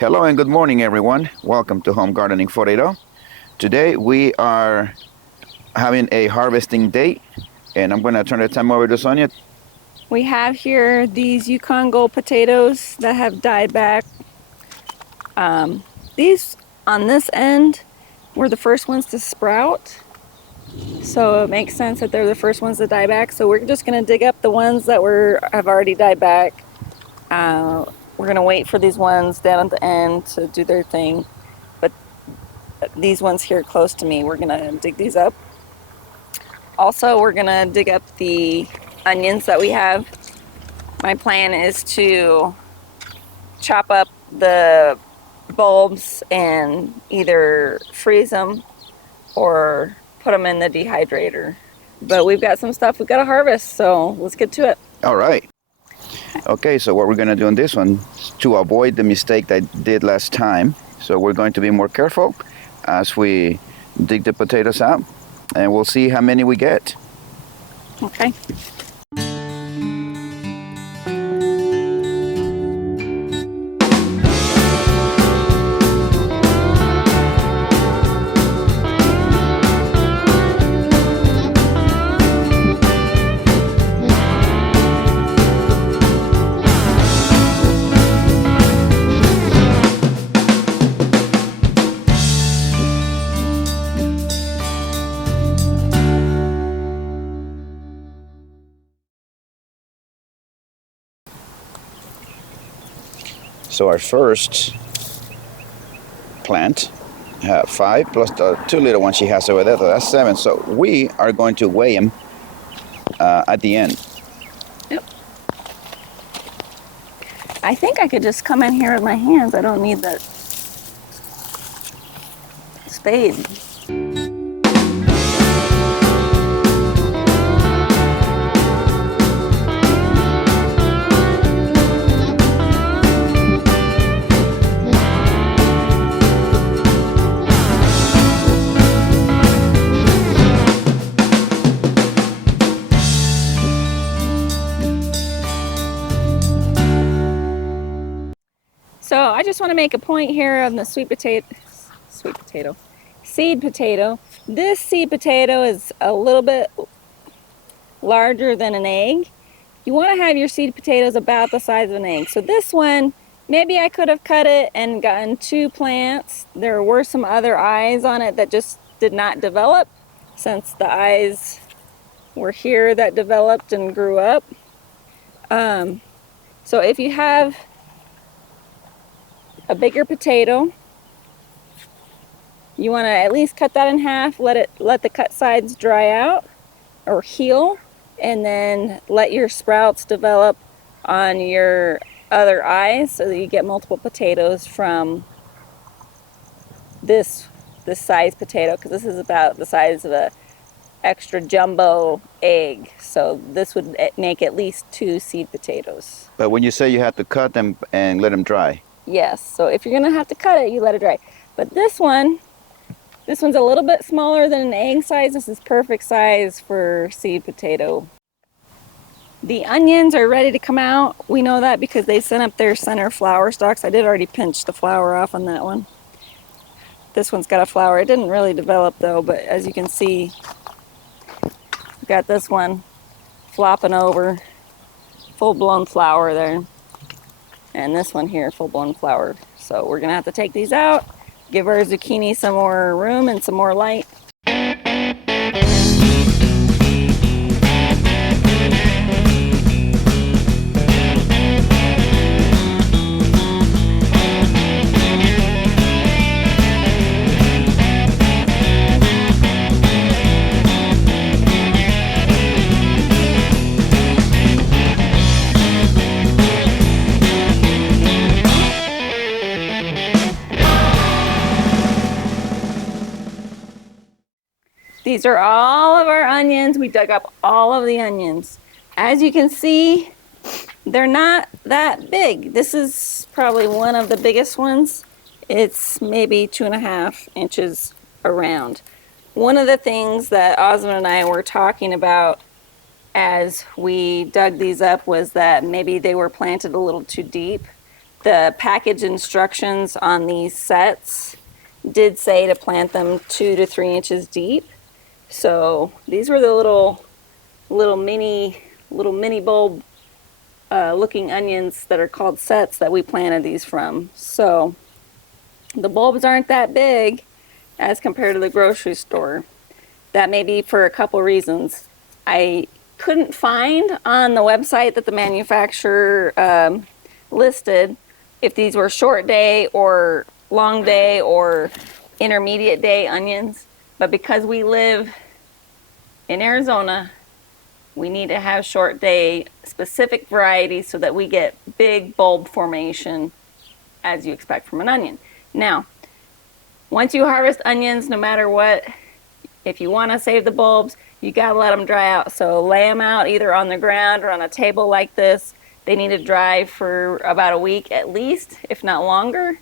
Hello and good morning, everyone. Welcome to Home Gardening Florida. Today we are having a harvesting day, and I'm going to turn the time over to Sonia. We have here these Yukon Gold potatoes that have died back. These on this end were the first ones to sprout, so it makes sense that they're the first ones to die back. So we're just going to dig up the ones that have already died back. We're going to wait for these ones down at the end to do their thing, but these ones here close to me, we're going to dig these up. Also, we're going to dig up the onions that we have. My plan is to chop up the bulbs and either freeze them or put them in the dehydrator. But we've got some stuff we've got to harvest, so let's get to it. All right. Okay, so what we're going to do on this one is to avoid the mistake that I did last time. So we're going to be more careful as we dig the potatoes out, and we'll see how many we get. Okay. So our first plant, 5 plus the 2 little ones she has over there, so that's 7. So we are going to weigh them at the end. Yep. I think I could just come in here with my hands. I don't need that spade. So I just want to make a point here on the seed potato. This seed potato is a little bit larger than an egg. You want to have your seed potatoes about the size of an egg. So this one, maybe I could have cut it and gotten 2 plants. There were some other eyes on it that just did not develop, since the eyes were here that developed and grew up. So if you have a bigger potato, you want to at least cut that in half, let the cut sides dry out or heal, and then let your sprouts develop on your other eyes so that you get multiple potatoes from this size potato, because this is about the size of a extra jumbo egg. So this would make at least 2 seed potatoes. But when you say you have to cut them and let them dry. Yes, so if you're gonna have to cut it, you let it dry. But this one's a little bit smaller than an egg size. This is perfect size for seed potato. The onions are ready to come out. We know that because they sent up their center flower stalks. I did already pinch the flower off on that one. This one's got a flower. It didn't really develop though, but as you can see, we've got this one flopping over, full-blown flower there. And this one here, full-blown flower. So we're gonna have to take these out, give our zucchini some more room and some more light. These are all of our onions. We dug up all of the onions. As you can see, they're not that big. This is probably one of the biggest ones. It's maybe 2.5 inches around. One of the things that Osmond and I were talking about as we dug these up was that maybe they were planted a little too deep. The package instructions on these sets did say to plant them 2 to 3 inches deep. So these were the little mini bulb looking onions that are called sets that we planted these from. So the bulbs aren't that big as compared to the grocery store. That may be for a couple reasons. I couldn't find on the website that the manufacturer listed if these were short day or long day or intermediate day onions. But because we live in Arizona, we need to have short day specific varieties so that we get big bulb formation as you expect from an onion. Now, once you harvest onions, no matter what, if you want to save the bulbs, you gotta let them dry out. So lay them out either on the ground or on a table like this. They need to dry for about a week at least, if not longer.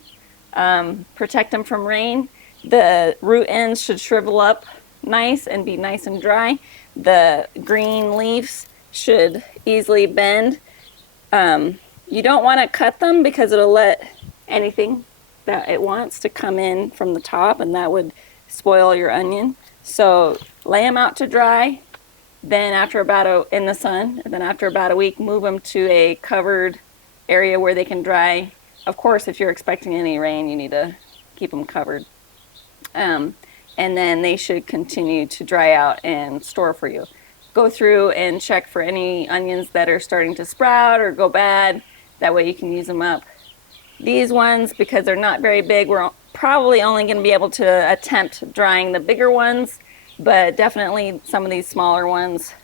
Protect them from rain. The root ends should shrivel up nice and be nice and dry. The green leaves should easily bend. You don't want to cut them because it'll let anything that it wants to come in from the top, and that would spoil your onion. So lay them out to dry. Then after in the sun, and then after about a week, move them to a covered area where they can dry. Of course, if you're expecting any rain, you need to keep them covered. And then they should continue to dry out and store for you. Go through and check for any onions that are starting to sprout or go bad. That way you can use them up. These ones, because they're not very big, we're probably only going to be able to attempt drying the bigger ones, but definitely some of these smaller ones,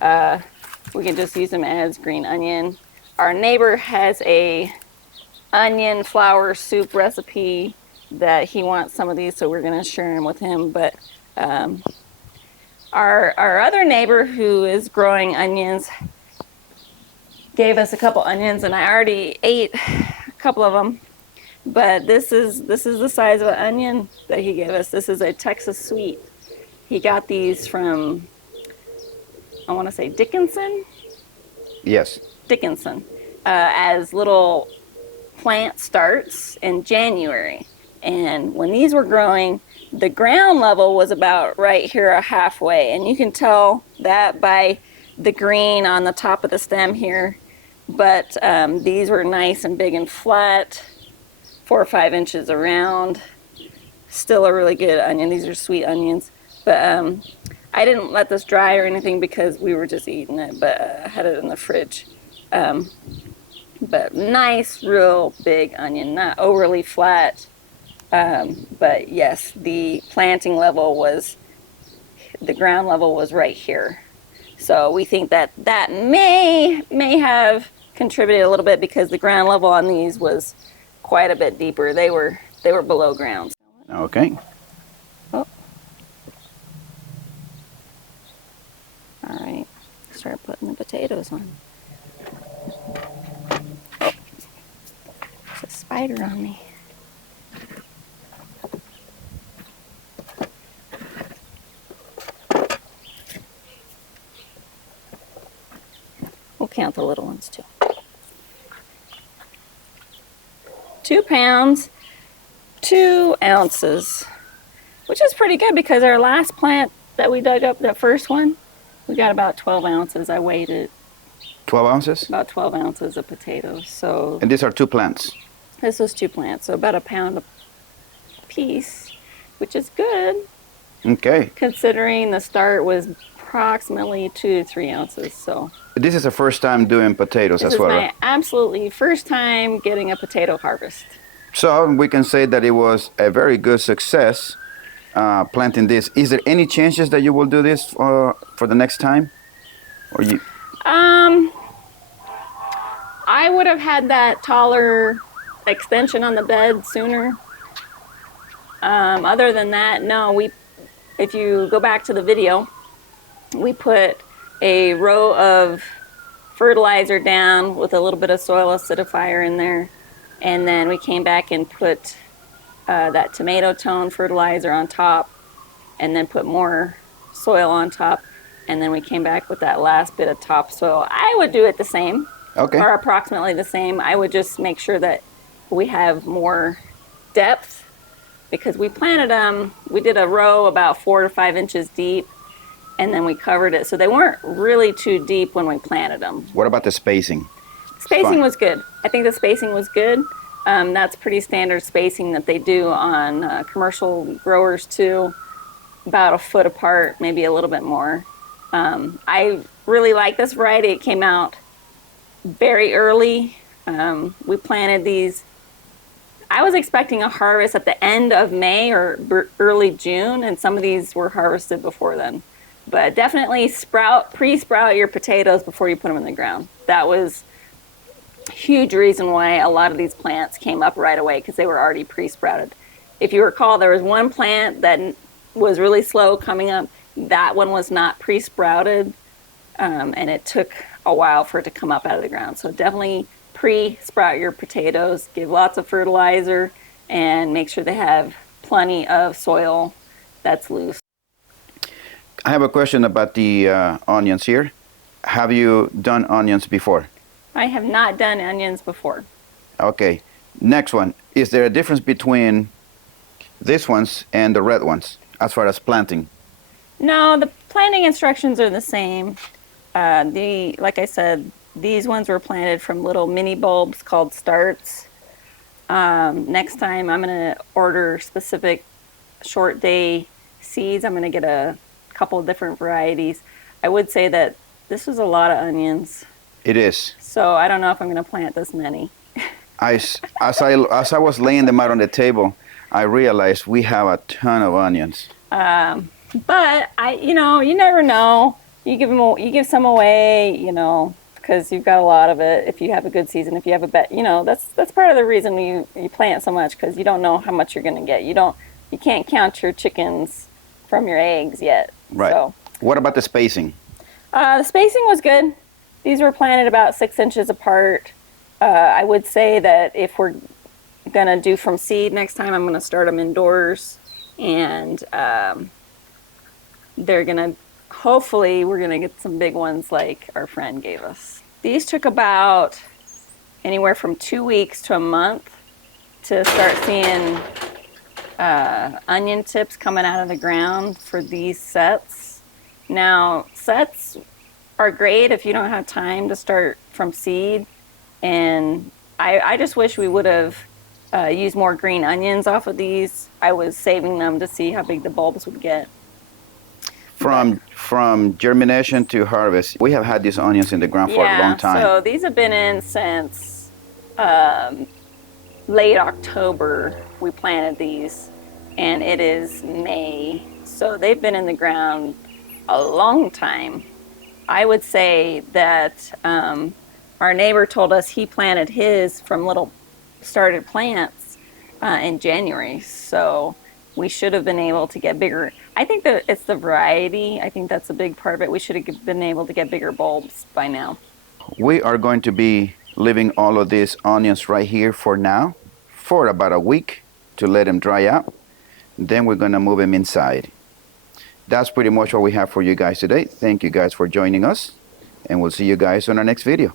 we can just use them as green onion. Our neighbor has a onion flour soup recipe that he wants some of these, so we're going to share them with him. But our other neighbor who is growing onions gave us a couple onions, and I already ate a couple of them. But this is the size of an onion that he gave us. This is a Texas sweet. He got these from, I want to say Dickinson? Yes. Dickinson, as little plant starts in January. And when these were growing, the ground level was about right here halfway. And you can tell that by the green on the top of the stem here. But these were nice and big and flat, 4 or 5 inches around. Still a really good onion. These are sweet onions. But I didn't let this dry or anything because we were just eating it, but I had it in the fridge. But nice, real big onion, not overly flat. But yes, the planting level the ground level was right here. So we think that may have contributed a little bit because the ground level on these was quite a bit deeper. They were below ground. Okay. Oh. All right, start putting the potatoes on. Oh, there's a spider on me. We'll count the little ones too. 2 pounds, 2 ounces, which is pretty good because our last plant that we dug up, that first one, we got about 12 ounces. I weighed it. 12 ounces? About 12 ounces of potatoes. So And these are 2 plants? This was 2 plants, so about a pound a piece, which is good. Okay. Considering the start was approximately 2 to 3 ounces. So This is the first time doing potatoes this as well, is my right? absolutely first time getting a potato harvest. So we can say that it was a very good success planting this. Is there any chances that you will do this for the next time? Or you? I would have had that taller extension on the bed sooner. Other than that, no. If you go back to the video, we put a row of fertilizer down with a little bit of soil acidifier in there, and then we came back and put that tomato tone fertilizer on top, and then put more soil on top, and then we came back with that last bit of topsoil. I would do it the same, Okay. or approximately the same. I would just make sure that we have more depth because we planted them. We did a row about 4 to 5 inches deep, and then we covered it. So they weren't really too deep when we planted them. What about the spacing? Spacing Fine. was good. I think the spacing was good. That's pretty standard spacing that they do on commercial growers too, about a foot apart, maybe a little bit more. I really like this variety. It came out very early. We planted these. I was expecting a harvest at the end of May or early June, and some of these were harvested before then. But definitely pre-sprout your potatoes before you put them in the ground. That was a huge reason why a lot of these plants came up right away, because they were already pre-sprouted. If you recall, there was one plant that was really slow coming up. That one was not pre-sprouted, and it took a while for it to come up out of the ground. So definitely pre-sprout your potatoes, give lots of fertilizer, and make sure they have plenty of soil that's loose. I have a question about the onions here. Have you done onions before? I have not done onions before. Okay. Next one. Is there a difference between these ones and the red ones as far as planting? No, the planting instructions are the same. Like I said, these ones were planted from little mini bulbs called starts. Next time I'm going to order specific short day seeds. I'm going to get a couple of different varieties. I would say that this was a lot of onions. It is. So I don't know if I'm going to plant this many. As I was laying them out on the table, I realized we have a ton of onions. But you never know. You give some away, because you've got a lot of it. If you have a good season, if you have a bet, that's part of the reason you plant so much, because you don't know how much you're going to get. You can't count your chickens from your eggs yet. Right. So, what about the spacing? the spacing was good. These were planted about 6 inches apart. I would say that if we're going to do from seed next time, I'm going to start them indoors, and hopefully we're going to get some big ones like our friend gave us. These took about anywhere from 2 weeks to a month to start seeing onion tips coming out of the ground for these sets. Now, sets are great if you don't have time to start from seed, and I just wish we would have used more green onions off of these. I was saving them to see how big the bulbs would get. From germination to harvest, we have had these onions in the ground for a long time. So these have been in since late October. We planted these, and it is May. So they've been in the ground a long time. I would say that our neighbor told us he planted his from little started plants in January. So we should have been able to get bigger. I think that it's the variety. I think that's a big part of it. We should have been able to get bigger bulbs by now. We are going to be leaving all of these onions right here for now, for about a week to let them dry out. Then we're going to move them inside. That's pretty much what we have for you guys today. Thank you guys for joining us, and we'll see you guys on our next video.